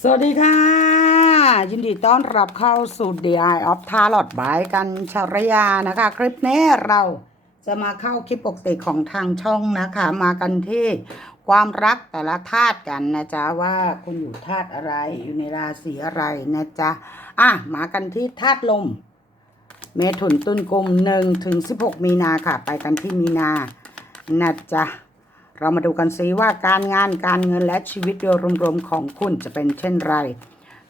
สวัสดีค่ะ ยินดีต้อนรับเข้าสู่ DI of Tarot บายกันชรยานะคะ คลิปนี้เราจะมาเข้าคลิปปกติของทางช่องนะคะ มากันที่ความรักแต่ละธาตุกันนะจ๊ะ ว่าคุณอยู่ธาตุอะไรอยู่ในราศีอะไรนะจ๊ะ อะ มากันที่ธาตุลม เมถุนตุลกุมหนึ่งถึงสิบหกมีนาค่ะ ไปกันที่มีนานะจ๊ะ เรามาดูกันซิว่าการงานการเงินและชีวิตโดยรวมๆของคุณจะเป็นเช่นไร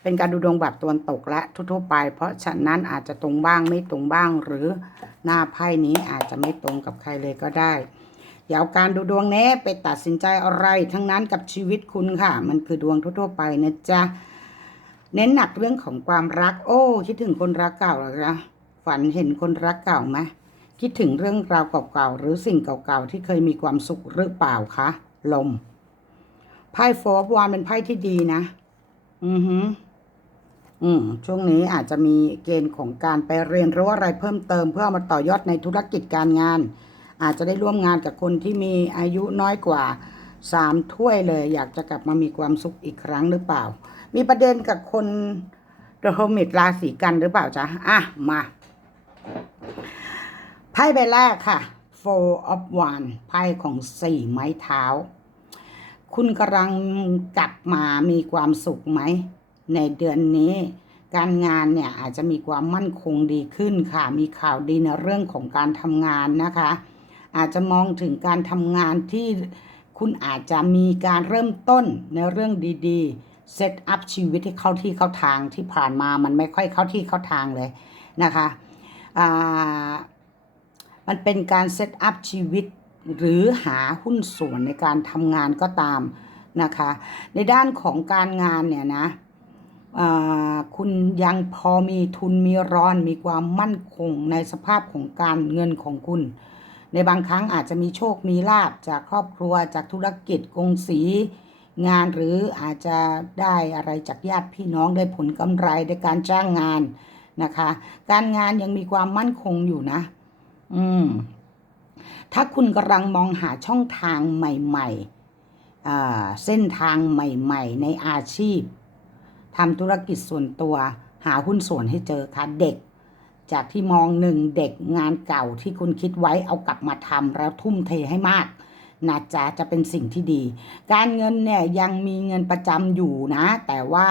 เป็นการดูดวงแบบตะวันตกและทั่วๆไป เพราะฉะนั้นอาจจะตรงบ้างไม่ตรงบ้าง หรือหน้าไพ่นี้อาจจะไม่ตรงกับใครเลยก็ได้อย่าเอาการดูดวงนี้ไปตัดสินใจอะไรทั้งนั้นกับชีวิตคุณค่ะ มันคือดวงทั่วๆไปนะจ๊ะเน้นหนักเรื่องของความรัก โอ้คิดถึงคนรักเก่าหรอคะฝันเห็นคนรักเก่าไหม คิดถึงเรื่องราวเก่าๆ หรือสิ่งเก่าๆ ที่เคยมีความสุขหรือเปล่าคะ ลม ไพ่โฟร์วานเป็นไพ่ที่ดีนะ อือหือ อืม ช่วงนี้อาจจะมีเกณฑ์ของการไปเรียนรู้อะไรเพิ่มเติมเพื่อมาต่อยอดในธุรกิจการงาน อาจจะได้ร่วมงานกับคนที่มีอายุน้อยกว่าสามถ้วยเลย อยากจะกลับมามีความสุขอีกครั้งหรือเปล่า มีประเด็นกับคนเดอะโฮมิดราศีกันหรือเปล่าจ๊ะ อะ มา ไพ่ใบแรกค่ะ four of one ไพ่ของสี่ไม้เท้า คุณกำลังกลับมามีความสุขไหม ในเดือนนี้ การงานเนี่ยอาจจะมีความมั่นคงดีขึ้นค่ะ มีข่าวดีในเรื่องของการทำงานนะคะ อาจจะมองถึงการทำงานที่คุณอาจจะมีการเริ่มต้นในเรื่องดีๆ เซตอัพชีวิตให้เข้าที่เข้าทางที่ผ่านมามันไม่ค่อยเข้าที่เข้าทางเลยนะคะอ่า มันเป็นการเซตอัพชีวิตหรือหาหุ้นส่วนในการทำงานก็ตามนะคะ ในด้านของการงานเนี่ยนะคุณยังพอมีทุนมีรอนมีความมั่นคงในสภาพของการเงินของคุณ ในบางครั้งอาจจะมีโชคมีลาบจากครอบครัวจากธุรกิจกงสี งานหรืออาจจะได้อะไรจากญาติพี่น้องได้ผลกำไรในการจ้างงานนะคะ การงานยังมีความมั่นคงอยู่นะ อืม ถ้าคุณกำลังมองหาช่องทางใหม่ๆเส้นทางใหม่ๆ ในอาชีพทำธุรกิจส่วนตัว หาหุ้นส่วนให้เจอค่ะเด็ก จากที่มองหนึ่งเด็กงานเก่าที่คุณคิดไว้เอากลับมาทำแล้วทุ่มเทให้มากนะจ๊ะจะเป็นสิ่งที่ดี การเงินเนี่ยยังมีเงินประจำอยู่นะ แต่ว่า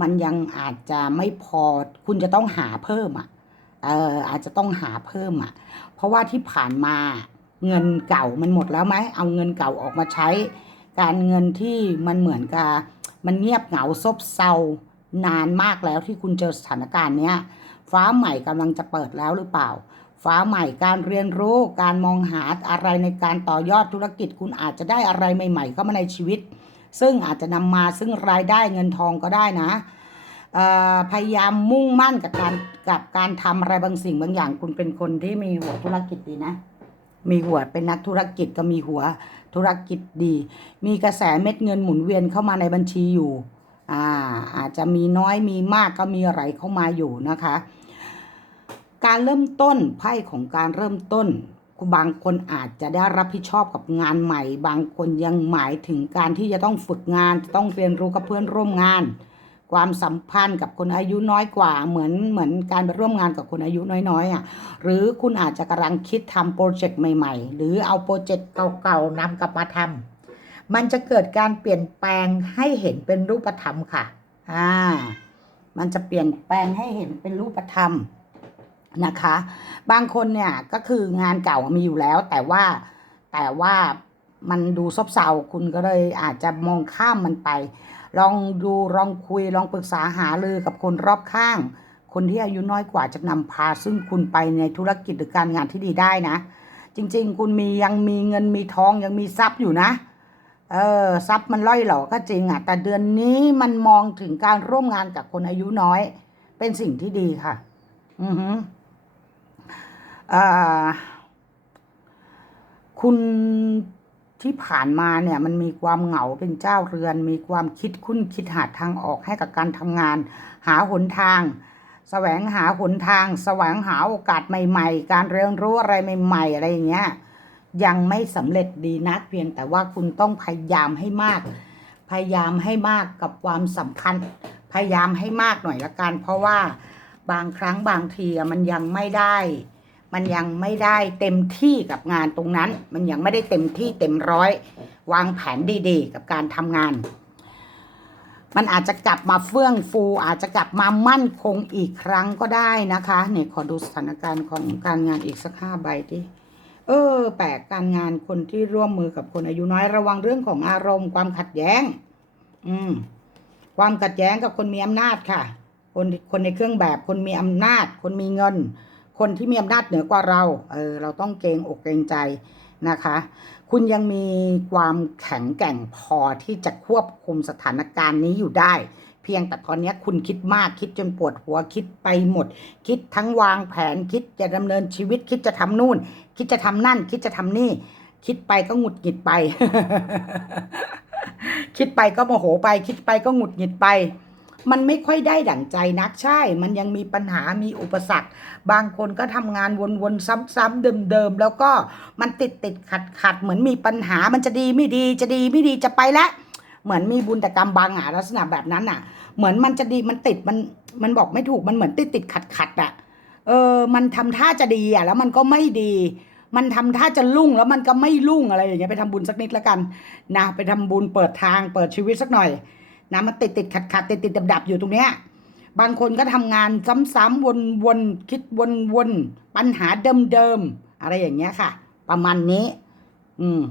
มันยังอาจจะไม่พอคุณจะต้องหาเพิ่มอะเอออาจจะต้องหาเพิ่มอะ เพราะว่าที่ผ่านมาเงินเก่ามันหมดแล้วไหมเอาเงินเก่าออกมาใช้ การเงินที่มันเหมือนกับมันเงียบเหงาซบเซานานมากแล้วที่คุณเจอสถานการณ์เนี้ยฟ้าใหม่กำลังจะเปิดแล้วหรือเปล่า ฟ้าใหม่การเรียนรู้การมองหาอะไรในการต่อยอดธุรกิจ คุณอาจจะได้อะไรใหม่ๆเข้ามาในชีวิต ซึ่งอาจจะนำมาซึ่งรายได้เงินทองก็ได้นะ พยายามมุ่งมั่นกับการกับการทำอะไรบางสิ่งบางอย่าง คุณเป็นคนที่มีหัวธุรกิจดีนะ มีหัวเป็นนักธุรกิจก็มีหัวธุรกิจดี มีกระแสเม็ดเงินหมุนเวียนเข้ามาในบัญชีอยู่อ่าอาจจะมีน้อยมีมากก็มีอะไรเข้ามาอยู่นะคะ การเริ่มต้นไพ่ของการเริ่มต้นบางคนอาจจะได้รับผิดชอบกับงานใหม่ บางคนยังหมายถึงการที่จะต้องฝึกงานจะต้องเรียนรู้กับเพื่อนร่วมงาน ความสัมพันธ์กับคนอายุน้อยกว่า เหมือนเหมือนการไปร่วมงานกับคนอายุน้อยๆอะหรือคุณอาจจะกำลังคิดทำโปรเจกต์ใหม่ ๆ หรือเอาโปรเจกต์เก่าๆนำกลับมาทำมันจะเกิดการเปลี่ยนแปลงให้เห็นเป็นรูปธรรมค่ะอ่ามันจะเปลี่ยนแปลงให้เห็นเป็นรูปธรรมนะคะ บางคนเนี่ยก็คืองานเก่ามีอยู่แล้ว แต่ว่าแต่ว่ามันดูซบเซาคุณก็เลยอาจจะมองข้ามมันไป ลองดูลองคุยลองปรึกษาหารือกับคนรอบข้าง คนที่อายุน้อยกว่าจะนำพาซึ่งคุณไปในธุรกิจหรือการงานที่ดีได้นะ จริง ๆ คุณมียังมีเงินมีทองยังมีทรัพย์อยู่นะเออทรัพย์มันล่อยหลอก็จริงอะ แต่เดือนนี้มันมองถึงการร่วมงานกับคนอายุน้อย เป็นสิ่งที่ดีค่ะ อือฮึอ่าคุณ ที่ผ่านมาเนี่ยมันมีความเหงาเป็นเจ้าเรือน มีความคิดคุ้นคิดหาทางออกให้กับการทำงาน หาหนทางแสวงหาหนทาง แสวงหาโอกาสใหม่ ๆ การเรียนรู้อะไรใหม่ ๆ อะไรอย่างเงี้ยยังไม่สำเร็จดีนักเพียงแต่ว่าคุณต้องพยายามให้มาก พยายามให้มากกับความสำคัญ พยายามให้มากหน่อยละกันเพราะว่าบางครั้งบางทีมันยังไม่ได้ มันยังไม่ได้เต็มที่กับงานตรงนั้น มันยังไม่ได้เต็มที่เต็มร้อย วางแผนดีๆ กับการทำงาน มันอาจจะกลับมาเฟื่องฟู อาจจะกลับมามั่นคงอีกครั้งก็ได้นะคะเนี่ยขอดูสถานการณ์ของการงานอีกสักห้าใบที่เออ แปลกการงานคนที่ร่วมมือกับคนอายุน้อยระวังเรื่องของอารมณ์ความขัดแย้ง อืม ความขัดแย้งกับคนมีอำนาจค่ะ คนคนในเครื่องแบบคนมีอำนาจ คนมีเงิน คนที่มีอำนาจเหนือกว่าเรา เออ เราต้องเกรงอกเกรงใจนะคะ คุณยังมีความแข็งแกร่งพอที่จะควบคุมสถานการณ์นี้อยู่ได้ เพียงแต่ตอนนี้คุณคิดมากคิดจนปวดหัวคิดไปหมด คิดทั้งวางแผนคิดจะดำเนินชีวิต คิดจะทำนู่น คิดจะทำนั่น คิดจะทำนี่ คิดไปก็หงุดหงิดไป คิดไปก็โมโหไป คิดไปก็หงุดหงิดไป มันไม่ค่อยได้ดั่งใจนักใช่ มันยังมีปัญหามีอุปสรรค บางคนก็ทำงานวนๆซ้ำๆเดิมๆแล้วก็มันติดติดขัดขัดๆเหมือนมีปัญหามันจะดีไม่ดีจะดีไม่ดีจะไปแล้วเหมือนมีบุญแต่กรรมบางอะลักษณะแบบนั้นอะ เหมือนมันจะดีมันติดมันมันบอกไม่ถูกมันเหมือนติดติดขัดขัดๆอะเออ มันทำท่าจะดีอะ แล้วมันก็ไม่ดี มันทำท่าจะรุ่งแล้วมันก็ไม่รุ่งอะไรอย่างเงี้ยไปทำบุญสักนิดแล้วกันนะไปทำบุญเปิดทางเปิดชีวิตสักหน่อย นะมันติดติดขัดขัดติดติดดับดับอยู่ตรงเนี้ยบางคนก็ทำงานซ้ำๆวนๆคิดวนๆปัญหาเดิมๆอะไรอย่างเงี้ยค่ะ ประมาณนี้ อืม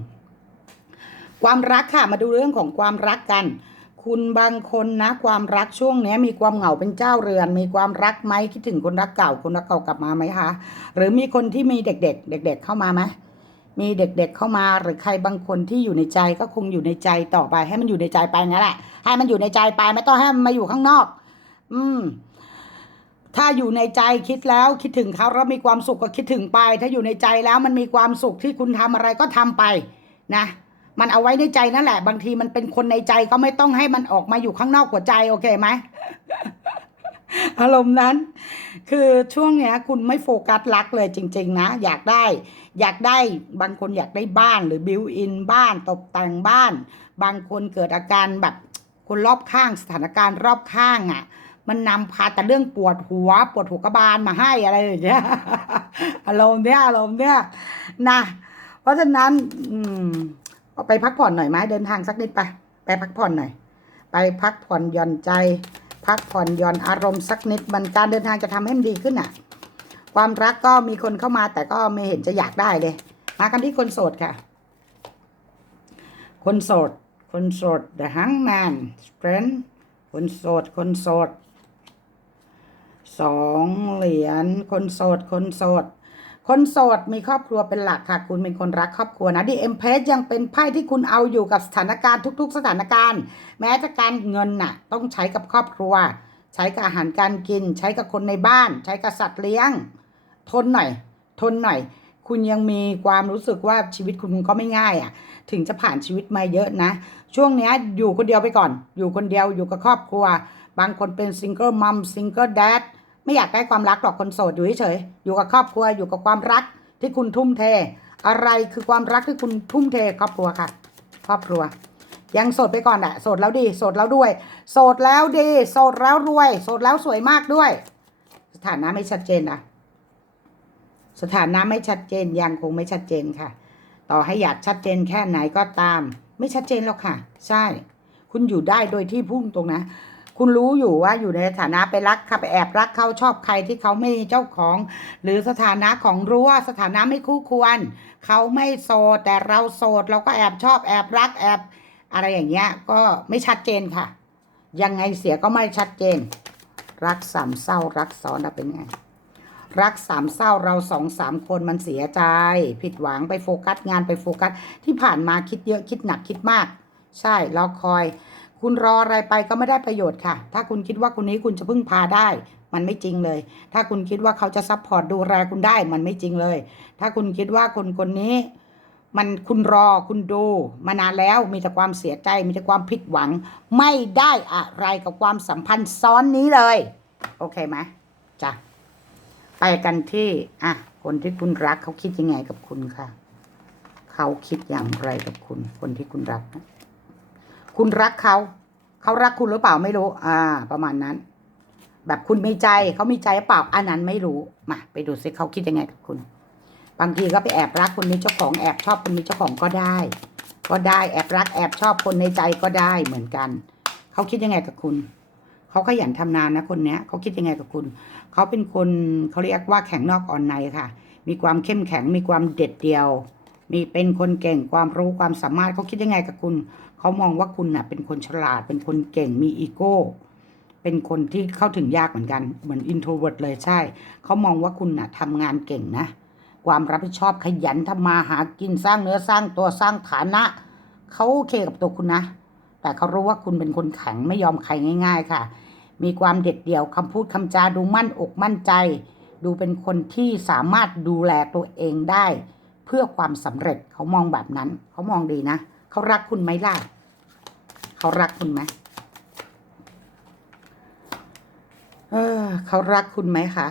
ความรักค่ะ มาดูเรื่องของความรักกัน คุณบางคนนะ ความรักช่วงเนี้ยมีความเหงาเป็นเจ้าเรือน มีความรักไหมคิดถึงคนรักเก่าคนรักเก่ากลับมาไหมคะหรือมีคนที่มีเด็ก ๆ เด็ก ๆ เข้ามาไหม มีเด็กๆเข้ามาหรือใครบางคนที่อยู่ในใจก็คงอยู่ในใจต่อไป ให้มันอยู่ในใจไปงั้นแหละ ให้มันอยู่ในใจไปไม่ต้องให้มันมาอยู่ข้างนอก อืม ถ้าอยู่ในใจคิดแล้วคิดถึงเขาแล้วมีความสุขก็คิดถึงไป ถ้าอยู่ในใจแล้วมันมีความสุขที่คุณทำอะไรก็ทำไป นะมันเอาไว้ในใจนั่นแหละ บางทีมันเป็นคนในใจก็ไม่ต้องให้มันออกมาอยู่ข้างนอกหัวใจโอเคไหม อารมณ์นั้น คือช่วงเนี้ย คุณไม่โฟกัสรักเลยจริง ๆ นะ อยากได้ อยากได้บางคนอยากได้บ้านหรือบิวอินบ้านตกแต่งบ้าน บางคนเกิดอาการแบบคนรอบข้างสถานการณ์รอบข้างอะ มันนำพาแต่เรื่องปวดหัว ปวดหัวกระบาลมาให้อะไรอย่างเงี้ยอารมณ์เนี้ยอารมณ์เนี้ยนะเพราะฉะนั้น อืมไปพักผ่อนหน่อยไหมเดินทางสักนิดไป ไปพักผ่อนหน่อย ไปพักผ่อนหย่อนใจ พักผ่อนหย่อนอารมณ์สักนิดมันการเดินทางจะทำให้มันดีขึ้นอะ ความรักก็มีคนเข้ามาแต่ก็ไม่เห็นจะอยากได้เลย มากันที่คนโสดค่ะ คนโสด คนโสด the hangman strength คนโสด คนโสดสองเหรียญคนโสด คนโสด คนโสดมีครอบครัวเป็นหลักค่ะ คุณเป็นคนรักครอบครัวนะดีเอ็มเพสยังเป็นไพ่ที่คุณเอาอยู่กับสถานการณ์ทุก ๆ สถานการณ์ แม้แต่การเงินน่ะ ต้องใช้กับครอบครัว ใช้กับอาหารการกิน ใช้กับคนในบ้าน ใช้กับสัตว์เลี้ยง ทนหน่อย ทนหน่อย คุณยังมีความรู้สึกว่าชีวิตคุณก็ไม่ง่ายอะ ถึงจะผ่านชีวิตมาเยอะนะ ช่วงนี้อยู่คนเดียวไปก่อน อยู่คนเดียวอยู่กับครอบครัว บางคนเป็นซิงเกิลมัมซิงเกิลแดด ไม่อยากได้ความรักหรอกคนโสดอยู่เฉยๆอยู่กับครอบครัวอยู่กับความรักที่คุณทุ่มเท อะไรคือความรักที่คุณทุ่มเทครอบครัวค่ะ ครอบครัว ยังโสดไปก่อนอะโสดแล้วดีโสดแล้วด้วย โสดแล้วดีโสดแล้วรวย โสดแล้วสวยมากด้วย สถานะไม่ชัดเจนนะสถานะไม่ชัดเจนยังคงไม่ชัดเจนค่ะ ต่อให้อยากชัดเจนแค่ไหนก็ตาม ไม่ชัดเจนหรอกค่ะ ใช่ คุณอยู่ได้โดยที่พุ่งตรงนะ คุณรู้อยู่ว่าอยู่ในฐานะไปรักเขาไปแอบรักเขาชอบใครที่เขาไม่เจ้าของ หรือสถานะของรู้วสถานะไม่คู่ควร เขาไม่โสดแต่เราโสดเราก็แอบชอบแอบรักแอบอะไรอย่างเงี้ยก็ไม่ชัดเจนค่ะ ยังไงเสียก็ไม่ชัดเจน รักสามเศร้ารักซ้อนเป็นไงรักสามเศร้าเราสองสามคนมันเสียใจ ผิดหวังไปโฟกัสงานไปโฟกัสที่ผ่านมาคิดเยอะคิดหนักคิดมาก ใช่รอคอย คุณรออะไรไปก็ไม่ได้ประโยชน์ค่ะ ถ้าคุณคิดว่าคนนี้คุณจะพึ่งพาได้ มันไม่จริงเลย ถ้าคุณคิดว่าเขาจะซัพพอร์ตดูแลคุณได้ มันไม่จริงเลย ถ้าคุณคิดว่าคนคนนี้ มันคุณรอคุณดู มานานแล้วมีแต่ความเสียใจ มีแต่ความผิดหวัง ไม่ได้อะไรกับความสัมพันธ์ซ้อนนี้เลย โอเคไหมจ้ะไปกันที่อะคนที่คุณรักเขาคิดยังไงกับคุณค่ะ เขาคิดอย่างไรกับคุณ คนที่คุณรักนะ คุณรักเขาเขารักคุณหรือเปล่าไม่รู้ อ่า ประมาณนั้น แบบคุณมีใจเขามีใจหรือเปล่าอันนั้นไม่รู้มาไปดูสิเขาคิดยังไงกับคุณ บางทีก็ไปแอบรักคนมีเจ้าของแอบชอบคนมีเจ้าของก็ได้ ก็ได้แอบรักแอบชอบคนในใจก็ได้เหมือนกันเขาคิดยังไงกับคุณเขาขยันทำนานนะคนเนี้ยเขาคิดยังไงกับคุณเขาเป็นคนเขาเรียกว่าแข็งนอกอ่อนในค่ะ มีความเข้มแข็งมีความเด็ดเดียวมีเป็นคนเก่งความรู้ความสามารถเขาคิดยังไงกับคุณ เขามองว่าคุณน่ะ เป็นคนฉลาด เป็นคนเก่งมีอีโก้ เป็นคนที่เข้าถึงยากเหมือนกัน เหมือนอินโทรเวิร์ดเลยใช่ เขามองว่าคุณน่ะทำงานเก่งนะ ความรับผิดชอบขยันทำมาหากินสร้างเนื้อสร้างตัวสร้างฐานะ เขาโอเคกับตัวคุณนะ แต่เขารู้ว่าคุณเป็นคนแข็งไม่ยอมใครง่าย ๆ ค่ะ มีความเด็ดเดี่ยวคำพูดคำจาดูมั่นอกมั่นใจ ดูเป็นคนที่สามารถดูแลตัวเองได้ เพื่อความสำเร็จเขามองแบบนั้น เขามองดีนะเขารักคุณไหมล่ะ เขารักคุณไหมเออ เขารักคุณไหมคะ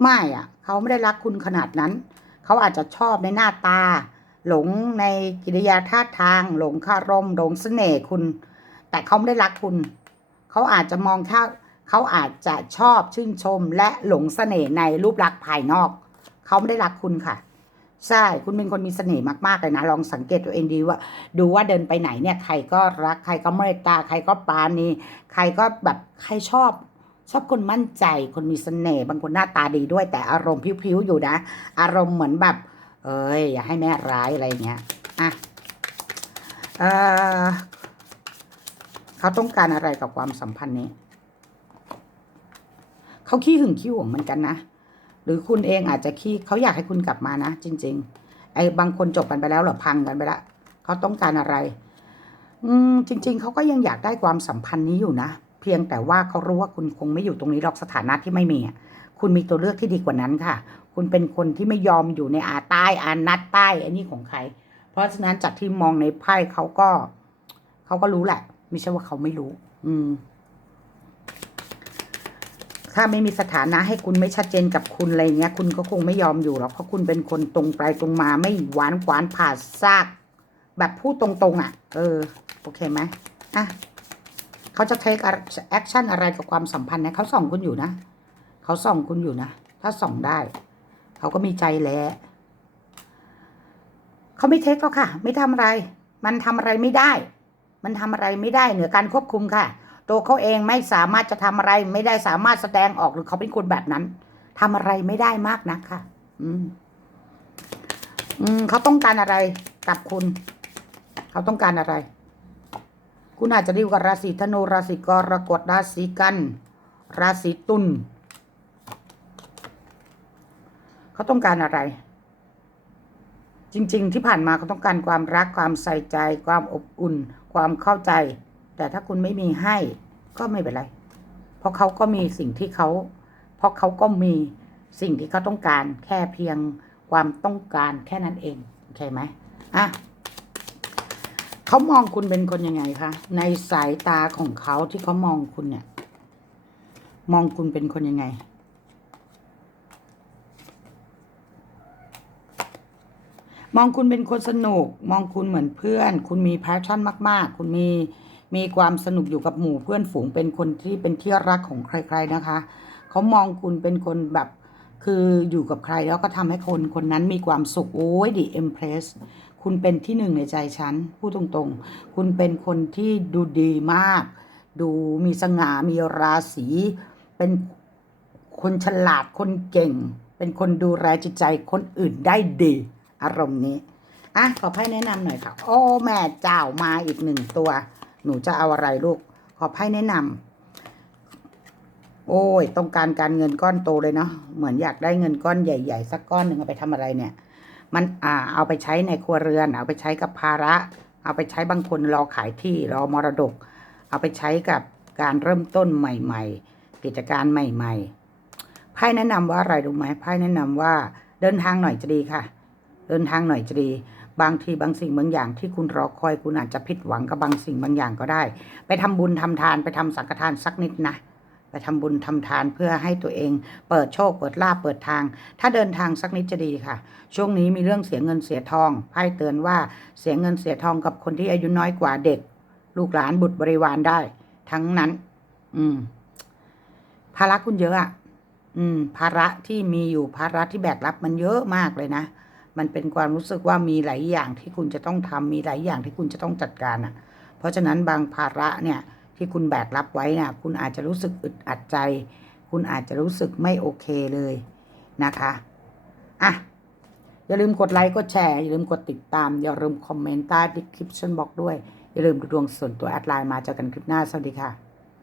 ไม่อะ เขาไม่ได้รักคุณขนาดนั้น เขาอาจจะชอบในหน้าตา หลงในกิริยาท่าทาง หลงคารมหลงเสน่ห์คุณ แต่เขาไม่ได้รักคุณ เขาอาจจะมองแค่เขาอาจจะชอบชื่นชมและหลงเสน่ห์ในรูปลักษณ์ภายนอก เขาไม่ได้รักคุณค่ะ ใช่ คุณเป็นคนมีเสน่ห์มากๆเลยนะ ลองสังเกตตัวเองดีว่า ดูว่าเดินไปไหนเนี่ย ใครก็รัก ใครก็เมตตา ใครก็ปราณี ใครก็แบบใครชอบ ชอบคนมั่นใจ คนมีเสน่ห์ บางคนหน้าตาดีด้วย แต่อารมณ์พิ้วๆอยู่นะ อารมณ์เหมือนแบบ เอ้ย อย่าให้แม่ร้ายอะไรเงี้ย อะเออเขาต้องการอะไรกับความสัมพันธ์นี้ เขาขี้หึงขี้หวงเหมือนกันนะ หรือคุณเองอาจจะขี้เขาอยากให้คุณกลับมานะ จริง ๆ ไอ้บางคนจบกันไปแล้วหรอพังกันไปละเขาต้องการอะไร อืมจริง ๆเขาก็ยังอยากได้ความสัมพันธ์นี้อยู่นะเพียงแต่ว่าเขารู้ว่าคุณคงไม่อยู่ตรงนี้หรอกสถานะที่ไม่มีคุณมีตัวเลือกที่ดีกว่านั้นค่ะ คุณเป็นคนที่ไม่ยอมอยู่ในอาใต้อานัดใต้อันนี้ของใคร เพราะฉะนั้นจากที่มองในไพ่เขาก็เขาก็รู้แหละ ไม่ใช่ว่าเขาไม่รู้ อืม ถ้าไม่มีสถานะให้คุณไม่ชัดเจนกับคุณอะไรเงี้ย คุณก็คงไม่ยอมอยู่หรอกเพราะคุณเป็นคนตรงไปตรงมาไม่หวานหวานผ่าซาก แบบพูดตรงๆอะ เออโอเคไหมอะเขาจะ take action อะไรกับความสัมพันธ์เนี่ยเขาส่องคุณอยู่นะเขาส่องคุณอยู่นะถ้าส่องได้เขาก็มีใจแล้วเขาไม่เทคหรอกค่ะ ไม่ทำอะไร มันทำอะไรไม่ได้ มันทำอะไรไม่ได้เหนือการควบคุมค่ะ ตัวเขาเองไม่สามารถจะทำอะไรไม่ได้สามารถแสดงออกหรือเขาเป็นคนแบบนั้นทำอะไรไม่ได้มากนักค่ะ อืม อืมเขาต้องการอะไรกับคุณ เขาต้องการอะไร คุณอาจจะดีลกับราศีธนูราศีกรกฎราศีกัน ราศีตุลเขาต้องการอะไร จริง ๆ ที่ผ่านมาเขาต้องการความรักความใส่ใจ ความอบอุ่น ความเข้าใจ แต่ถ้าคุณไม่มีให้ก็ไม่เป็นไร เพราะเขาก็มีสิ่งที่เขา เพราะเขาก็มีสิ่งที่เขาต้องการแค่เพียงความต้องการแค่นั้นเองโอเคไหมอะเขามองคุณเป็นคนยังไงคะในสายตาของเขาที่เขามองคุณเนี่ย มองคุณเป็นคนยังไง มองคุณเป็นคนสนุก มองคุณเหมือนเพื่อน คุณมีแพชชั่นมาก ๆ คุณมี มีความสนุกอยู่กับหมู่เพื่อนฝูงเป็นคนที่เป็นที่รักของใคร ๆนะคะ เขามองคุณเป็นคนแบบคืออยู่กับใครแล้วก็ทำให้คนคนนั้นมีความสุข โอ้ยดีเอ็มเพรสคุณเป็นที่หนึ่งในใจฉันพูดตรงๆ คุณเป็นคนที่ดูดีมาก ดูมีสง่ามีราศีเป็นคนฉลาดคนเก่ง เป็นคนดูแลจิตใจคนอื่นได้ดี อารมณ์นี้อะขอไพ่แนะนำหน่อยค่ะ โอ้แม่เจ้ามาอีกหนึ่งตัว หนูจะเอาอะไรลูก ขอไพ่แนะนำโอ้ย ต้องการการเงินก้อนโตเลยเนาะ เหมือนอยากได้เงินก้อนใหญ่ ๆ สักก้อนหนึ่งเอาไปทำอะไรเนี่ย มันอ่า เอาไปใช้ในครัวเรือน เอาไปใช้กับภาระ เอาไปใช้บางคนรอขายที่รอมรดก เอาไปใช้กับการเริ่มต้นใหม่ ๆ กิจการใหม่ ๆ ไพ่แนะนำว่าอะไรรู้ไหมไพ่แนะนำว่า เดินทางหน่อยจะดีค่ะ เดินทางหน่อยจะดี บางทีบางสิ่งบางอย่างที่คุณรอคอยคุณอาจจะผิดหวังกับบางสิ่งบางอย่างก็ได้ ไปทำบุญทำทานไปทำสังฆทานสักนิดนะไปทำบุญทำทานเพื่อให้ตัวเอง เปิดโชคเปิดลาบเปิดทาง ถ้าเดินทางสักนิดจะดีค่ะ ช่วงนี้มีเรื่องเสียเงินเสียทองไพ่เตือนว่าเสียเงินเสียทองกับคนที่อายุน้อยกว่าเด็ก ลูกหลานบุตรบริวารได้ ทั้งนั้น อืมภาระคุณเยอะอะอืม ภาระที่มีอยู่ภาระที่แบกรับมันเยอะมากเลยนะ มันเป็นความรู้สึกว่ามีหลายอย่างที่คุณจะต้องทำมีหลายอย่างที่คุณจะต้องจัดการอะ เพราะฉะนั้นบางภาระเนี่ยที่คุณแบกรับไว้เนี่ยคุณอาจจะรู้สึกอึดอัดใจ คุณอาจจะรู้สึกไม่โอเคเลยนะคะอะอย่าลืมกดไลค์กดแชร์อย่าลืมกดติดตาม อย่าลืมคอมเมนต์ใต้ description box ด้วย อย่าลืมดูดวงส่วนตัวแอดไลน์มาเจอกันคลิปหน้า สวัสดีค่ะ